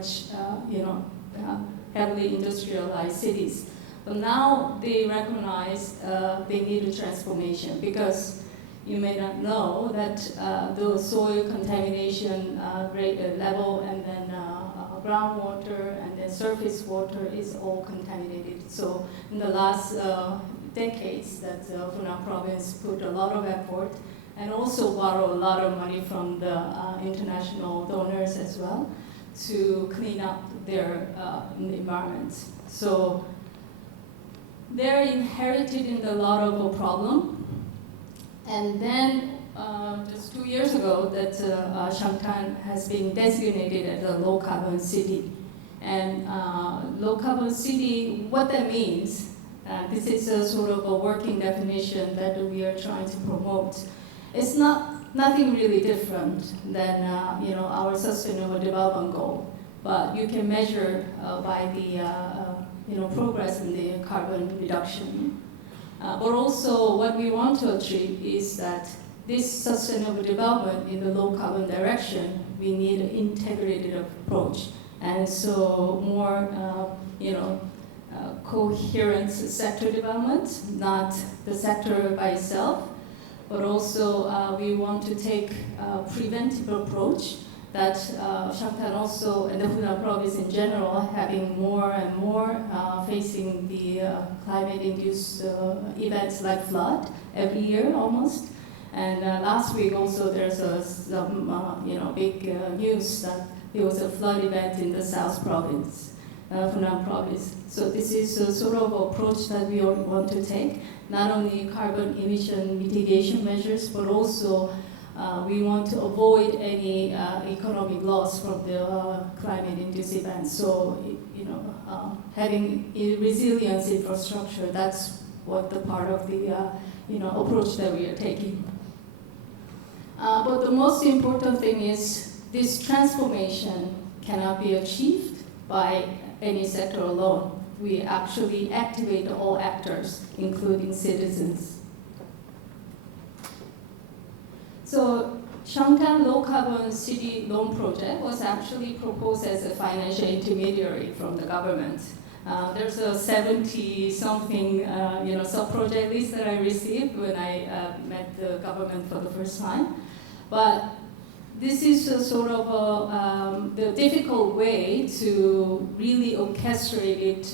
much, heavily industrialized cities. But now they recognize they need a transformation, because you may not know that the soil contamination rate level, and then groundwater, and then surface water is all contaminated. So in the last decades, that Funan province put a lot of effort and also borrow a lot of money from the international donors as well to clean up their environment. So they're inherited in a lot of a problem. And then just 2 years ago, that Shangtan has been designated as a low carbon city. And low carbon city, what that means, this is a sort of a working definition that we are trying to promote. It's nothing really different than our sustainable development goal, but you can measure by the progress in the carbon reduction. But also what we want to achieve is that this sustainable development in the low carbon direction, we need an integrated approach. And so more coherent sector development, not the sector by itself, but also we want to take a preventive approach that Shangtan also, and the Funan province in general, having more and more facing the climate-induced events like flood every year almost. And last week also there's some big news that there was a flood event in the South province, Funan province. So this is a sort of approach that we want to take, not only carbon emission mitigation measures, but also we want to avoid any economic loss from the climate-induced events. So, having a resilience infrastructure, that's what the part of the approach that we are taking. But the most important thing is this transformation cannot be achieved by any sector alone. We actually activate all actors, including citizens. So Shangtan Low Carbon City Loan Project was actually proposed as a financial intermediary from the government. There's a 70-something sub-project list that I received when I met the government for the first time. But this is a sort of the difficult way to really orchestrate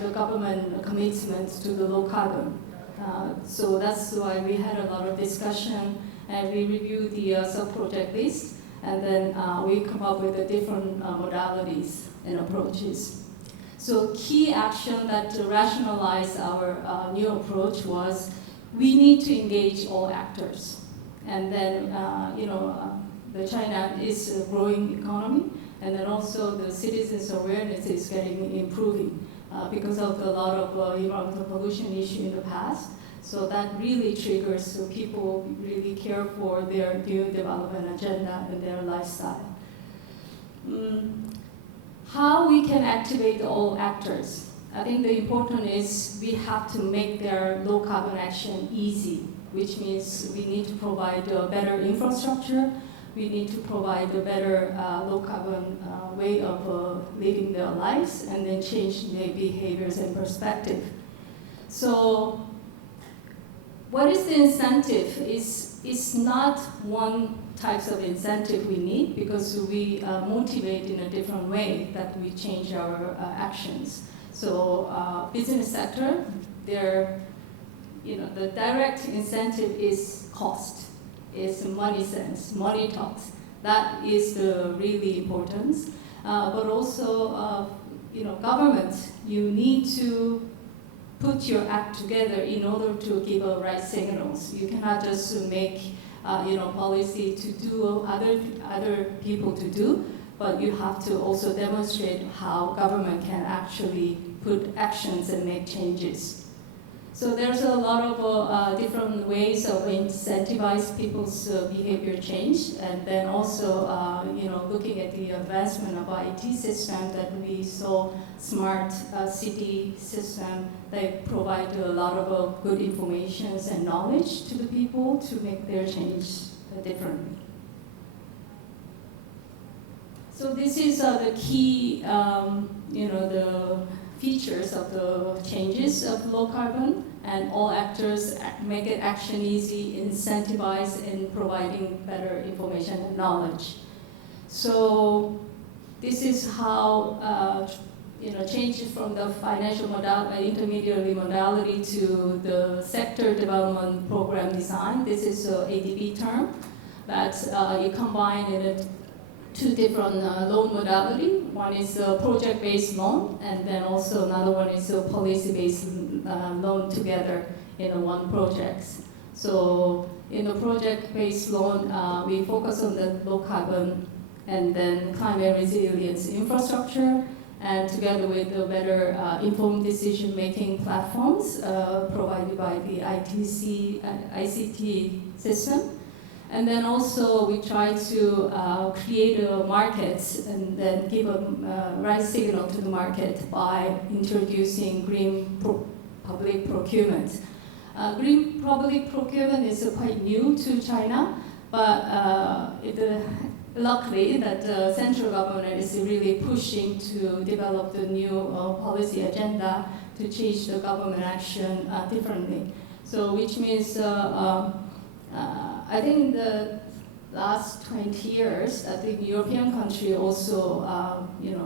the government commitments to the low carbon. So that's why we had a lot of discussion, and we reviewed the sub-project list, and then we come up with the different modalities and approaches. So key action that rationalized our new approach was we need to engage all actors. And then, the China is a growing economy, and then also the citizens' awareness is improving because of a lot of environmental pollution issue in the past. So that really triggers people really care for their new development agenda and their lifestyle. How we can activate all actors? I think the important is we have to make their low carbon action easy, which means we need to provide a better infrastructure. We need to provide a better low carbon way of living their lives, and then change their behaviors and perspective. So what is the incentive? It's not one type of incentive we need, because we motivate in a different way that we change our actions. So business sector, the direct incentive is cost. It's money sense, money talks. That is the really importance. But also, government, you need to put your act together in order to give a right signals. You cannot just make policy to do other people to do, but you have to also demonstrate how government can actually put actions and make changes. So there's a lot of different ways of incentivize people's behavior change, and then also looking at the advancement of IT system that we saw, smart city system. They provide a lot of good information and knowledge to the people to make their change differently. So this is the key, the features of the changes of low carbon, and all actors make it action easy, incentivize in providing better information and knowledge. So this is how changes from the financial intermediary modality to the sector development program design. This is an ADB term that you combine in two different loan modality. One is a project-based loan, and then also another one is a policy-based loan together in one project. So in the project-based loan, we focus on the low carbon and then climate resilience infrastructure, and together with the better informed decision-making platforms provided by the ICT system. And then also we try to create a market and then give a right signal to the market by introducing green public procurement. Green public procurement is quite new to China, but luckily that the central government is really pushing to develop the new policy agenda to change the government action differently. So which means I think the last 20 years, I think European country also,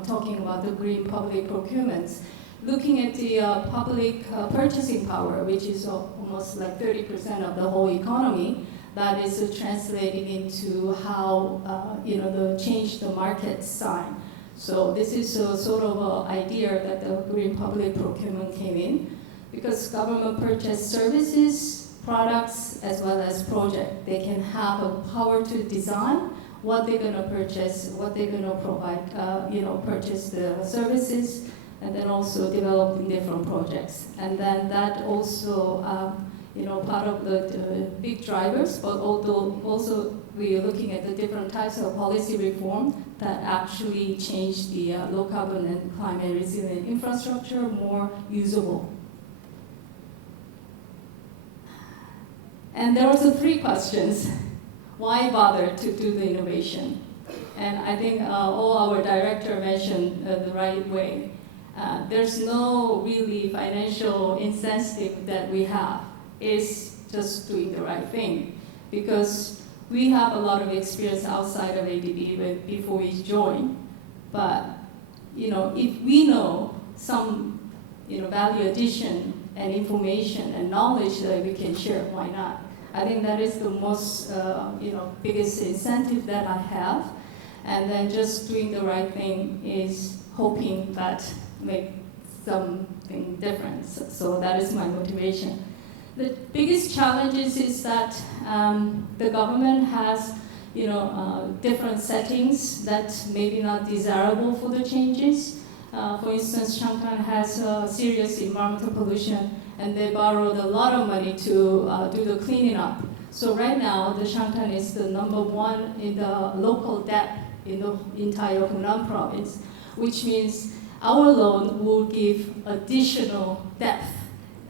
talking about the green public procurements, looking at the public purchasing power, which is almost like 30% of the whole economy, that is translating into how, the change the market sign. So this is a sort of an idea that the green public procurement came in, because government purchase services, products as well as project. They can have a power to design what they're going to purchase, what they're going to provide, purchase the services, and then also developing different projects. And then that also, part of the big drivers, but also we are looking at the different types of policy reform that actually change the low carbon and climate resilient infrastructure more usable. And there are also three questions. Why bother to do the innovation? And I think all our director mentioned the right way. There's no really financial incentive that we have. It's just doing the right thing. Because we have a lot of experience outside of ADB before we join. But if we know some value addition and information and knowledge that we can share, why not? I think that is the most, biggest incentive that I have. And then just doing the right thing is hoping that make something different. So that is my motivation. The biggest challenges is that the government has, different settings that may be not desirable for the changes. For instance, Changtan has serious environmental pollution, and they borrowed a lot of money to do the cleaning up. So right now, the Changtan is the #1 in the local debt in the entire Hunan province, which means our loan will give additional depth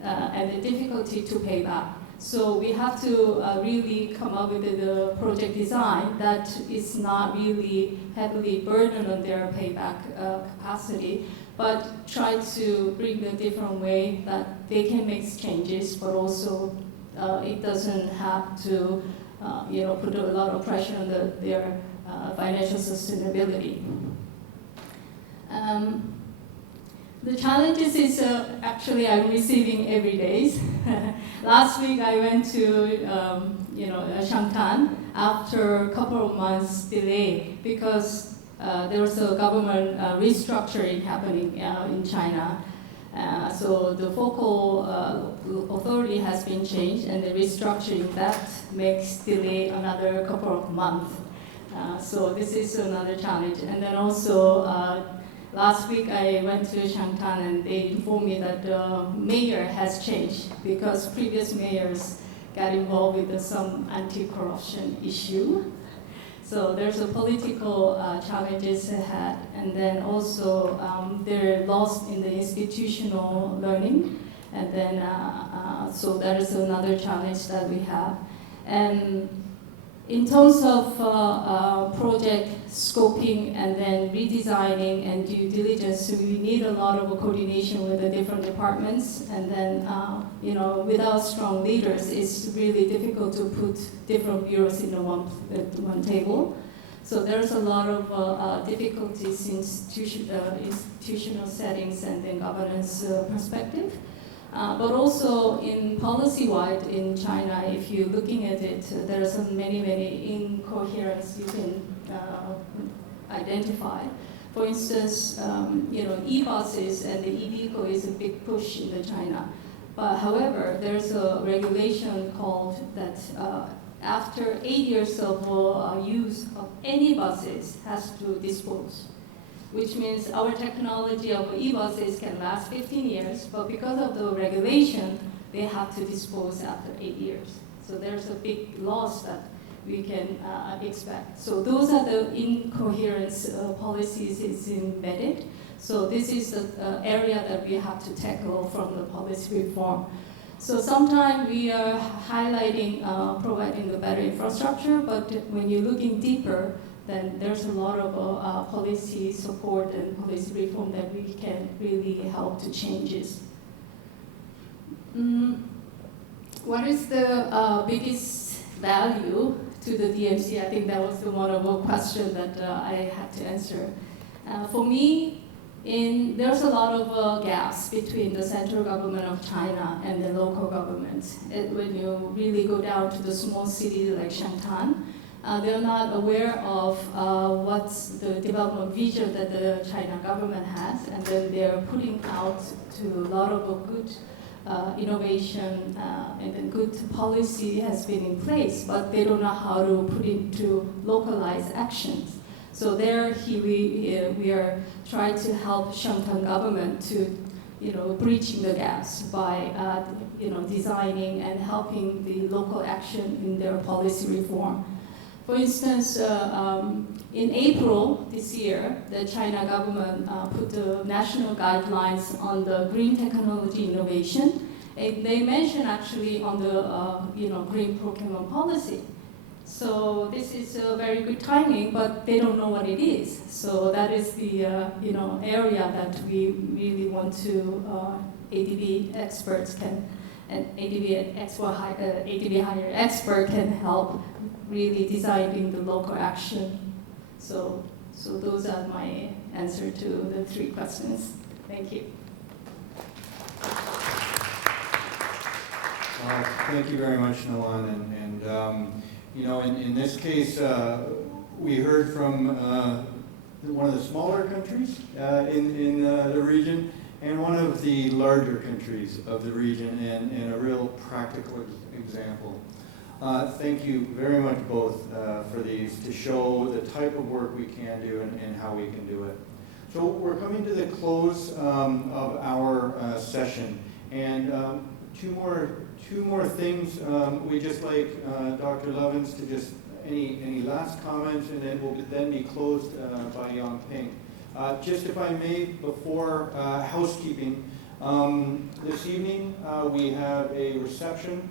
and the difficulty to pay back. So we have to really come up with the project design that is not really heavily burdened on their payback capacity, but try to bring a different way that they can make changes, but also it doesn't have to put a lot of pressure on their financial sustainability. The challenges is actually I'm receiving every day. Last week I went to Changtan after a couple of months delay because there was a government restructuring happening in China. So the focal authority has been changed, and the restructuring that makes delay another couple of months. So this is another challenge. And then also last week I went to Changtan and they informed me that the mayor has changed because previous mayors got involved with some anti-corruption issue. So there's a political challenges ahead, and then also they're lost in the institutional learning, and then so that is another challenge that we have. And in terms of project scoping and then redesigning and due diligence. So we need a lot of coordination with the different departments. And then, without strong leaders, it's really difficult to put different bureaus in one table. So there's a lot of difficulties in institutional settings and then governance perspective. But also in policy-wide in China, if you're looking at it, there are some many incoherence you can identify. For instance, e-buses and the e-vehicle is a big push in China. But however, there's a regulation called that after 8 years of use of any buses has to dispose, which means our technology of e-buses can last 15 years, but because of the regulation, they have to dispose after 8 years. So there's a big loss that we can expect. So those are the incoherence policies is embedded. So this is the area that we have to tackle from the policy reform. So sometimes we are highlighting providing the better infrastructure, but when you're looking deeper, then there's a lot of policy support and policy reform that we can really help to changes. What is the biggest value to the DMC? I think that was the one of the question that I had to answer. For me, there's a lot of gaps between the central government of China and the local governments. When you really go down to the small cities like Shanghai, they're not aware of what's the development vision that the China government has, and then they're putting out to a lot of good innovation and then good policy has been in place, but they don't know how to put into localized actions. So there we are trying to help Shanghai government to bridging the gaps by designing and helping the local action in their policy reform. For instance, in April this year, the China government put the national guidelines on the green technology innovation. And they mention actually on the green procurement policy. So this is a very good timing, but they don't know what it is. So that is the area that we really want to ADB experts can, and ADB higher expert can help really designing the local action. So those are my answer to the 3 questions. Thank you. Thank you very much, Nalan. And in this case, we heard from one of the smaller countries in the region and one of the larger countries of the region, and a real practical example. Thank you very much both for these to show the type of work we can do and how we can do it. So we're coming to the close of our session, and two more things. We just like Dr. Levins to just any last comments, and then we'll then be closed by Yang Ping. Just if I may, before housekeeping, this evening we have a reception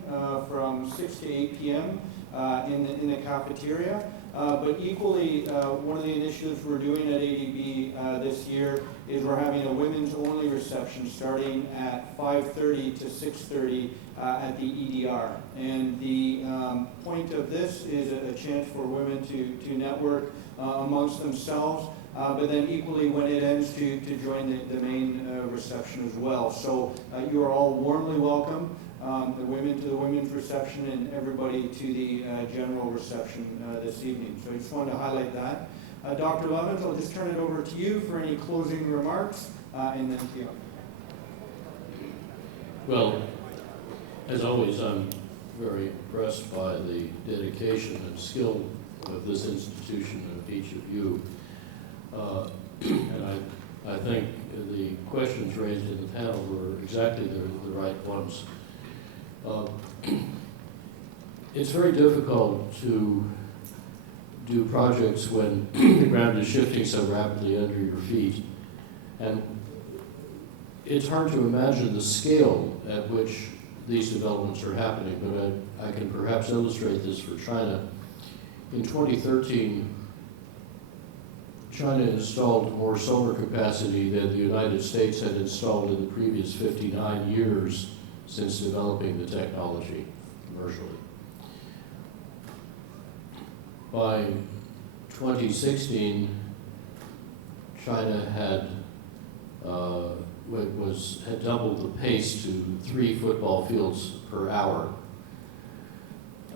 from 6 to 8 p.m. In the cafeteria. But equally, one of the initiatives we're doing at ADB this year is we're having a women's only reception starting at 5:30 to 6:30 at the EDR. And the point of this is a chance for women to network amongst themselves, but then equally when it ends to join the main reception as well. So you are all warmly welcome. The women to the women's reception and everybody to the general reception this evening. So I just wanted to highlight that. Dr. Levins, I'll just turn it over to you for any closing remarks, and then to you. Well, as always, I'm very impressed by the dedication and skill of this institution and each of you. And I think the questions raised in the panel were exactly the right ones. It's very difficult to do projects when the ground is shifting so rapidly under your feet. And it's hard to imagine the scale at which these developments are happening, but I can perhaps illustrate this for China. In 2013, China installed more solar capacity than the United States had installed in the previous 59 years since developing the technology commercially. By 2016, China had doubled the pace to 3 football fields per hour.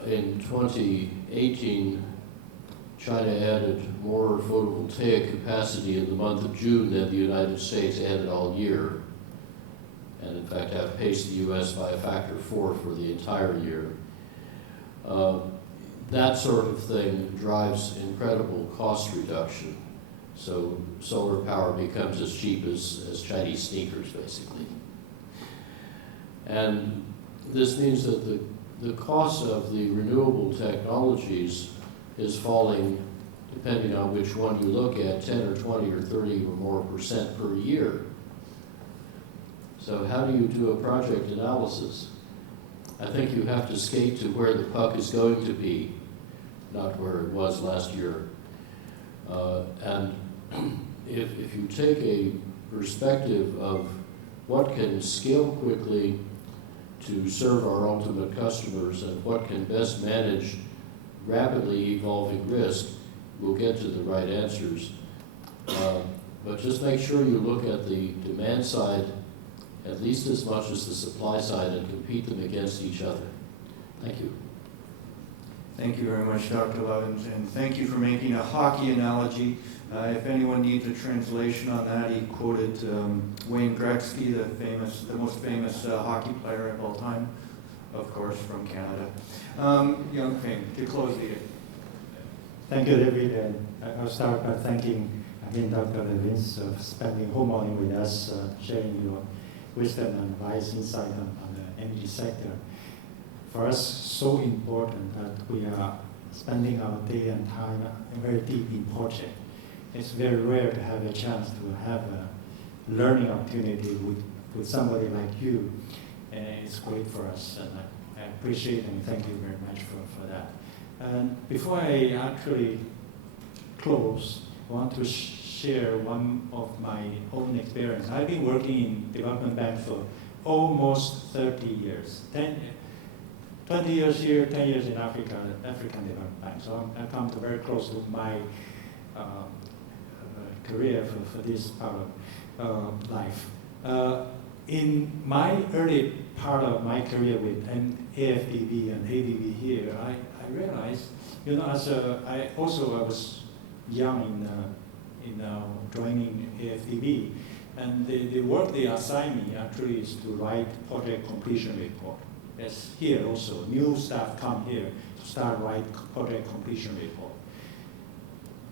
In 2018, China added more photovoltaic capacity in the month of June than the United States added all year, and in fact outpaced the US by a factor of 4 for the entire year. That sort of thing drives incredible cost reduction. So solar power becomes as cheap as Chinese sneakers, basically. And this means that the cost of the renewable technologies is falling, depending on which one you look at, 10 or 20 or 30 or more % per year. So how do you do a project analysis? I think you have to skate to where the puck is going to be, not where it was last year. And if you take a perspective of what can scale quickly to serve our ultimate customers and what can best manage rapidly evolving risk, we'll get to the right answers. But just make sure you look at the demand side at least as much as the supply side and compete them against each other. Thank you. Thank you very much, Dr. Levins, and thank you for making a hockey analogy. If anyone needs a translation on that, he quoted Wayne Gretzky, the most famous hockey player of all time, of course, from Canada. Young Feng, to close the. Thank you, David, and I'll start by thanking again Dr. Levins for spending whole morning with us, sharing your wisdom and advice insight on the energy sector. For us, so important that we are spending our day and time very deep in project. It's very rare to have a chance to have a learning opportunity with somebody like you, and it's great for us, and I appreciate and thank you very much for that. And before I actually close, I want to share one of my own experience. I've been working in development bank for almost 30 years, 20 years here, 10 years in Africa, African Development Bank. So I come to very close to my career for this part of life. In my early part of my career with AFDB and ADB here, I realized, I was young in joining AFDB, and the work they assigned me actually is to write project completion report. As here also, new staff come here to start write project completion report.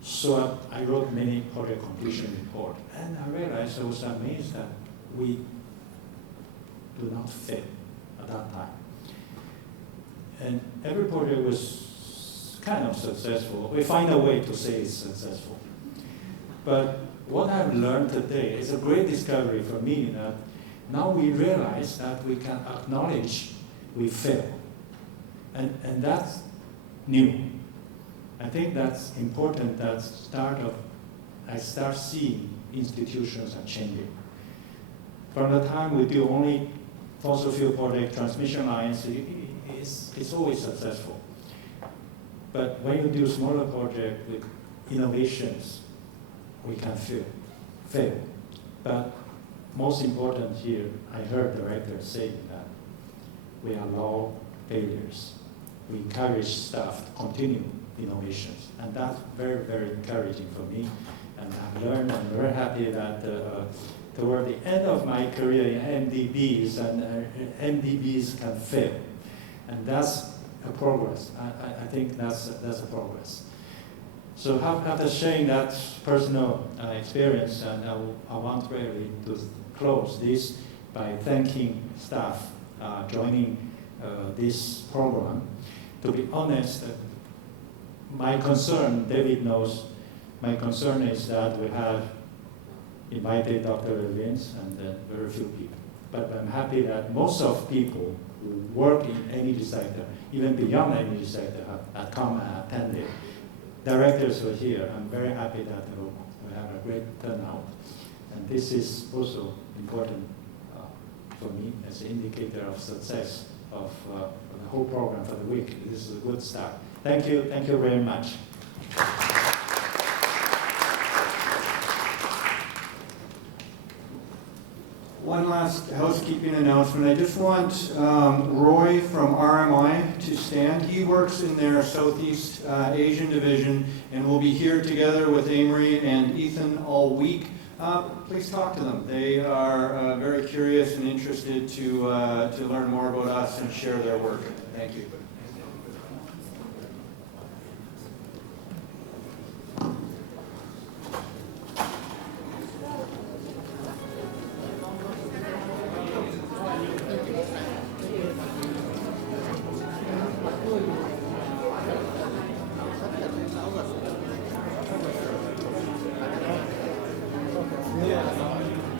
So I wrote many project completion report, and I realized, I was amazed that we do not fail at that time. And every project was kind of successful. We find a way to say it's successful. But what I've learned today is a great discovery for me that now we realize that we can acknowledge we fail. And that's new. I think that's important that I start seeing institutions are changing. From the time we do only fossil fuel project transmission lines, it's always successful. But when you do smaller projects with innovations, we can fail. But most important here, I heard directors saying that we allow failures. We encourage staff to continue innovations. And that's very, very encouraging for me. And I've learned, I'm very happy that toward the end of my career in MDBs, and MDBs can fail. And that's a progress. I think that's a progress. So after sharing that personal experience, and I want really to close this by thanking staff joining this program. To be honest, my concern, David knows, my concern is that we have invited Dr. Levins and very few people. But I'm happy that most of people who work in energy sector, even beyond energy sector, have come and attended. Directors were here. I'm very happy that great turnout. And this is also important for me as an indicator of success of the whole program for the week. This is a good start. Thank you very much. One last housekeeping announcement. I just want Roy from RMI to stand. He works in their Southeast Asian division and will be here together with Amory and Ethan all week. Please talk to them. They are very curious and interested to learn more about us and share their work. Thank you.